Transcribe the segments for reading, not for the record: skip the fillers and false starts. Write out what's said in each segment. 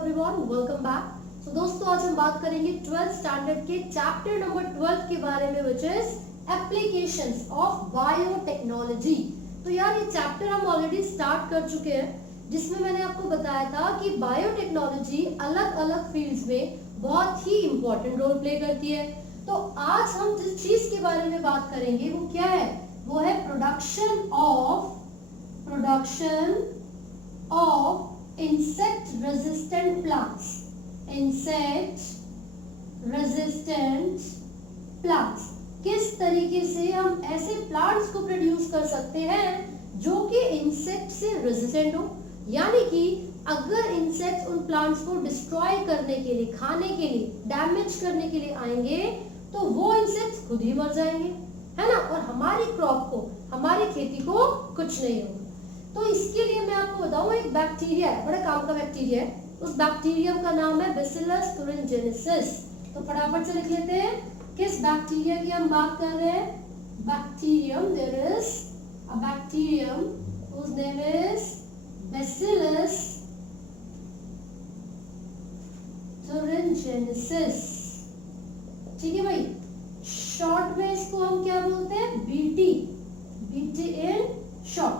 Everyone, welcome back. सो दोस्तों, आज हम बात करेंगे 12th स्टैंडर्ड के चैप्टर नंबर 12 के बारे में, which is applications of biotechnology. तो यार, ये चैप्टर हम ऑलरेडी स्टार्ट कर चुके हैं, जिसमें मैंने आपको बताया था कि बायोटेक्नोलॉजी अलग अलग फील्ड्स में बहुत ही इंपॉर्टेंट रोल प्ले करती है। तो आज हम जिस चीज के बारे में बात करेंगे वो क्या है? वो है production of insect resistant plants। किस तरीके से हम ऐसे प्लांट्स को प्रोड्यूस कर सकते हैं जो कि इंसेक्ट से रेजिस्टेंट हो, यानी कि अगर इंसेक्ट्स उन प्लांट्स को डिस्ट्रॉय करने के लिए, खाने के लिए, डैमेज करने के लिए आएंगे तो वो इंसेक्ट्स खुद ही मर जाएंगे, है ना, और हमारी क्रॉप को, हमारी खेती को कुछ नहीं होगा। तो इसके लिए मैं आपको बताऊं, एक बैक्टीरिया है, बड़े काम का बैक्टीरिया है। उस बैक्टीरियम का नाम है बैसिलस thuringiensis। तो फटाफट से लिख लेते हैं, किस बैक्टीरिया की हम बात कर रहे हैं? Bacterium, there is a bacterium whose name is Bacillus thuringiensis। ठीक है भाई, शॉर्ट में इसको हम क्या बोलते हैं? BT in short.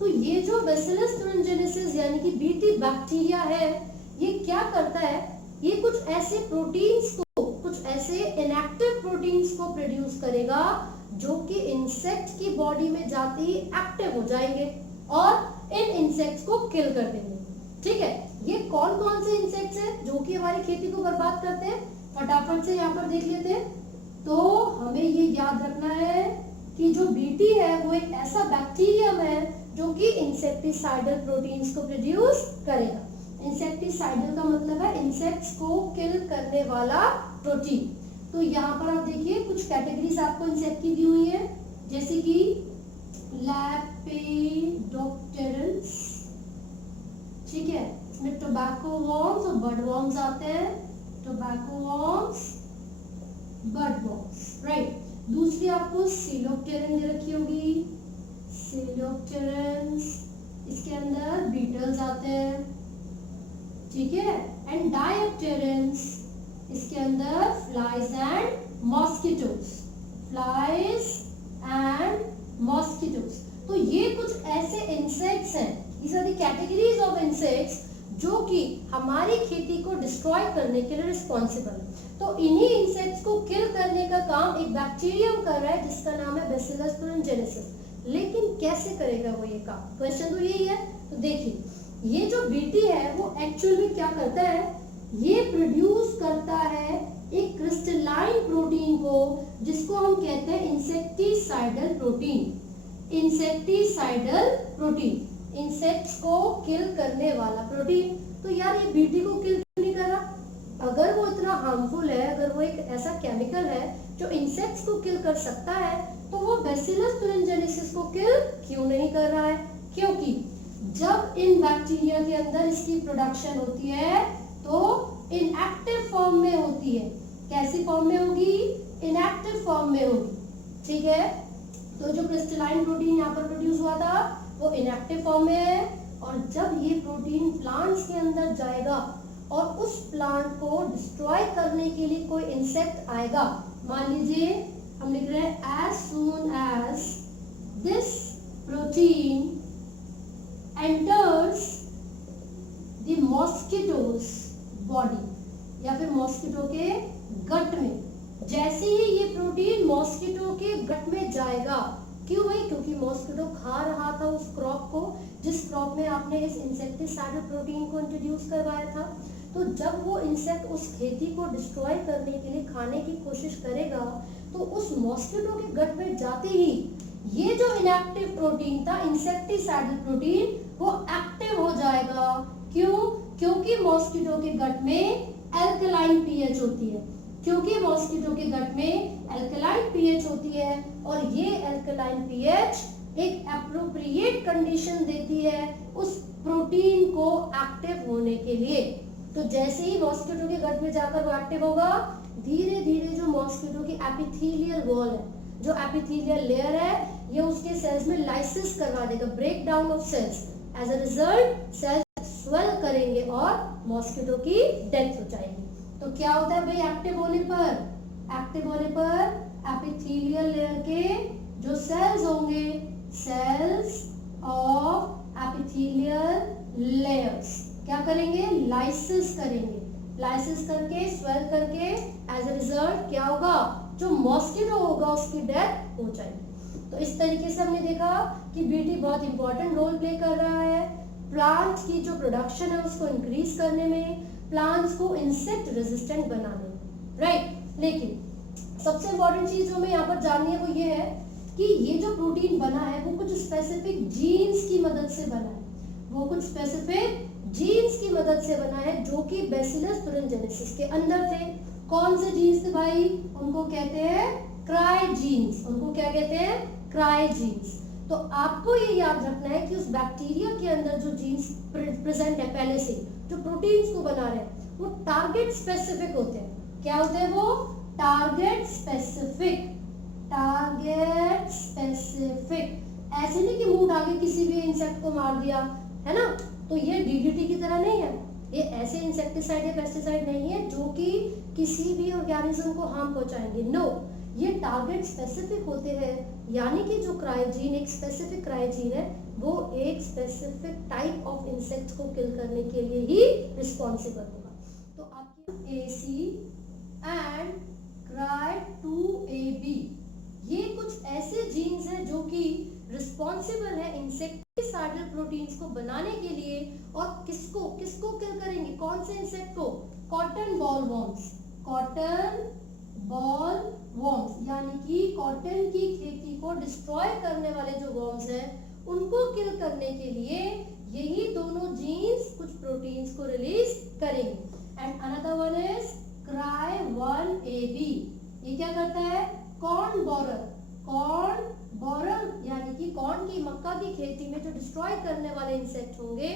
तो ये जो बैसिलस thuringiensis यानी कि बीटी बैक्टीरिया है, ये क्या करता है? ये कुछ ऐसे प्रोटीन्स को, कुछ ऐसे इनएक्टिव प्रोटीन्स को प्रोड्यूस करेगा जो कि इंसेक्ट की बॉडी में जाते ही एक्टिव हो जाएंगे और इन इंसेक्ट्स को किल कर देंगे। ठीक है, ये कौन कौन से इंसेक्ट्स हैं जो कि हमारी खेती को बर्बाद करते हैं? फटाफट से यहाँ पर देख लेते हैं। तो हमें ये याद रखना है कि जो बीटी है वो एक ऐसा बैक्टीरियम है जो कि इंसेक्टिसाइडल प्रोटीन्स को प्रोड्यूस करेगा। इंसेक्टिसाइडल का मतलब है इंसेक्ट्स को किल करने वाला प्रोटीन। तो यहाँ पर आप देखिए कुछ कैटेगरीज आपको इंसेक्ट की दी हुई है, जैसे कि लैपिडोप्टेरन्स, ठीक है, इसमें टोबैको वॉर्म्स और बर्ड वॉर्म्स आते हैं। Tobacco worms, bird worms, right. दूसरी आपको सीलोप्टेरन दे रखी होगी, सीलोप्टेरन्स, इसके अंदर बीटल्स आते हैं, ठीक है, एंड डायोप्टेरन्स, इसके अंदर flies and mosquitoes, flies and mosquitoes. तो ये कुछ ऐसे इंसेक्ट्स हैं, these are the categories of insects जो कि हमारी खेती को डिस्ट्रॉय करने के लिए रिस्पॉन्सिबल है। तो इन्हीं इंसेक्ट्स को किल करने का काम एक बैक्टीरियम कर रहा है जिसका नाम है बैसिलस thuringiensis। लेकिन कैसे करेगा वो ये काम? क्वेश्चन तो यही है। तो देखिए, ये जो बीटी है वो एक्चुअल में क्या करता है? ये प्रोड्यूस करता है एक क्रिस्टलाइन प्रोटीन को, जिसको हम कहते हैं insecticidal protein. Insecticidal protein, insects को किल करने वाला प्रोटीन। तो यार, ये बीटी को किल क्यों नहीं कर रहा? अगर वो इतना हार्मफुल है, अगर वो एक ऐसा केमिकल है जो इंसेक्ट्स को किल कर सकता है, तो वो बैसिलस thuringiensis को किल क्यों नहीं कर रहा है? क्योंकि जब इन बैक्टीरिया के अंदर इसकी प्रोडक्शन होती है तो इनएक्टिव फॉर्म में होती है। कैसी फॉर्म में होगी? इनएक्टिव फॉर्म में होगी, ठीक है। तो जो क्रिस्टलाइन प्रोटीन यहाँ पर प्रोड्यूस हुआ था वो इनएक्टिव फॉर्म में है, और जब ये प्रोटीन प्लांट्स के अंदर जाएगा और उस प्लांट को डिस्ट्रॉय करने के लिए कोई इंसेक्ट आएगा, मान लीजिए हम लिख रहे हैं as soon as this protein enters the mosquito's body, या फिर मॉस्किटो के गट में, जैसे ही ये प्रोटीन मॉस्किटो के गट में जाएगा, क्यों भाई? क्योंकि मॉस्किटो खा रहा था उस क्रॉप को, जिस क्रॉप में आपने इस इंसेक्टिसाइडल प्रोटीन को इंट्रोड्यूस करवाया था। तो जब वो इंसेक्ट उस खेती को डिस्ट्रॉय करने के लिए खाने की कोशिश करेगा, तो उस मॉस्किटो के गट में जाते ही ये जो इनएक्टिव प्रोटीन था, इंसेक्टिसाइडल प्रोटीन, वो एक्टिव हो जाएगा। क्यों? क्योंकि मॉस्किटो के गट में एल्कलाइन पीएच होती है, क्योंकि मॉस्किटो के गट में एल्कलाइन पीएच होती है, और ये एल्कलाइन पीएच एक एप्रोप्रिएट कंडीशन देती है उस प्रोटीन को एक्टिव होने के लिए। तो जैसे ही मॉस्किटो के गट में जाकर वो एक्टिव होगा, धीरे धीरे जो मॉस्किटो की एपिथेलियल वॉल है, जो एपिथेलियल लेयर है, ये उसके सेल्स में लाइसिस करवा देगा, break down of cells. As a result cells swell करेंगे और मॉस्किटो की डेथ हो जाएगी। तो क्या होता है भाई एक्टिव होने पर एपिथेलियल लेयर के जो सेल्स होंगे, सेल्स ऑफ एपिथेलियल लेयर्स क्या करेंगे, लाइसिस करेंगे, लाइसिस करके स्वेल करके एज ए रिजल्ट क्या होगा, जो मॉस्किटो होगा उसकी डेथ हो जाएगी। तो इस तरीके से हमने देखा कि बीटी बहुत इंपॉर्टेंट रोल प्ले कर रहा है प्लांट्स की जो प्रोडक्शन है उसको इंक्रीज करने में, प्लांट्स को इंसेक्ट रेजिस्टेंट बनाने में, राइट। लेकिन सबसे इंपॉर्टेंट चीज जो हमें यहाँ पर जाननी है वो ये है कि ये जो प्रोटीन बना है वो कुछ स्पेसिफिक जीन्स की मदद से बना है, वो कुछ स्पेसिफिक जीन्स की मदद से बना है जो कि बैसिलस तुरिनजेनेसिस के अंदर थे। कौन से जीन्स थे भाई, उनको कहते हैं क्राई जीन्स, उनको क्या कहते हैं, क्राई जीन्स। तो आपको ये याद रखना है कि उस बैक्टीरिया के अंदर जो जीन्स प्रेजेंट है पहले से, जो प्रोटीन्स को बना रहे हैं, वो टारगेट स्पेसिफिक होते हैं। क्या होते हैं वो, टारगेट स्पेसिफिक, टारगेट स्पेसिफिक। ऐसे नहीं कि मुंह उठा के किसी भी इंसेक्ट को मार दिया, है ना। तो ये डीडीटी की तरह नहीं है, ये ऐसे इंसेक्टिसाइड या पेस्टिसाइड नहीं है जो कि किसी भी ऑर्गेनिज्म को हार्म पहुंचाएंगे। नो, ये टारगेट स्पेसिफिक होते हैं, यानी कि जो क्रायोजीन एक स्पेसिफिक क्रायोजीन है वो एक स्पेसिफिक टाइप ऑफ इंसेक्ट्स को किल करने के लिए ही रिस्पॉन्सिबल होगा। तो आपकी AC एंड Cry2AB ये कुछ ऐसे जीन्स हैं जो कि रिस्पॉन्सिबल है इंसेक्टिसाइडल प्रोटीन्स को बनाने के लिए, और किसको किसको किल करेंगे, कौन से इंसेक्ट को, cotton ball worms, cotton ball worms, यानी कि कॉटन की खेती को डिस्ट्रॉय करने वाले जो वॉर्म्स हैं उनको किल करने के लिए यही दोनों जीन्स कुछ प्रोटीन्स को रिलीज करेंगे। And another one is Cry1AB, ये क्या करता है, कॉर्न बोरर, कॉर्न बोरर यानी कि कॉर्न की, मक्का की खेती में जो डिस्ट्रॉय करने वाले इंसेक्ट होंगे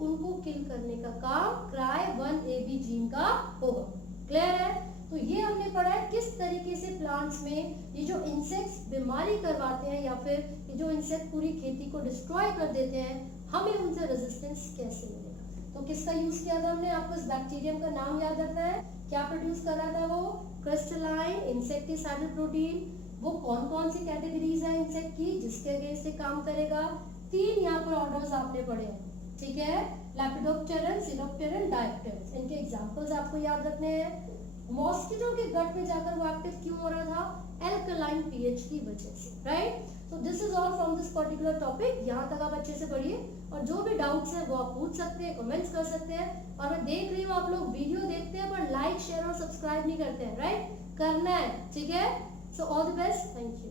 उनको किल करने का काम Cry1AB जीन का होगा। क्लियर है। तो ये हमने पढ़ा है किस तरीके से प्लांट्स में ये जो इंसेक्ट्स बीमारी करवाते हैं या फिर ये जो इंसेक्ट पूरी खेती को डिस्ट्रॉय कर देते हैं, हमें उनसे रेजिस्टेंस कैसे मिलेगा। तो किसका यूज किया था हमने, आपको इस बैक्टीरियम का नाम याद रखना है, क्या प्रोड्यूस कर रहा था वो, क्रिस्टलाइन इंसेक्टिसाइडल प्रोटीन। वो कौन कौन सी कैटेगरीज है इंसेक्ट की जिसके अगेंस्ट से काम करेगा, 3 यहाँ पर ऑर्डर्स आपने पढ़े हैं, ठीक है, लेपिडोप्टेरन, सिनोप्टेरन, डायप्टेरन। इनके एग्जांपल्स आपको याद रखने हैं। मॉस्किटो के गट में जाकर वो एक्टिव क्यों हो रहा था, एल्कलाइन पीएच की वजह से, right. So this is all from this particular topic. यहाँ तक आप अच्छे से पढ़िए और जो भी डाउट्स है वो आप पूछ सकते हैं, कमेंट्स कर सकते हैं। और मैं देख रही हूँ आप लोग वीडियो देखते हैं पर लाइक शेयर और सब्सक्राइब नहीं करते हैं, राइट, करना है, ठीक है। So all the best, thank you.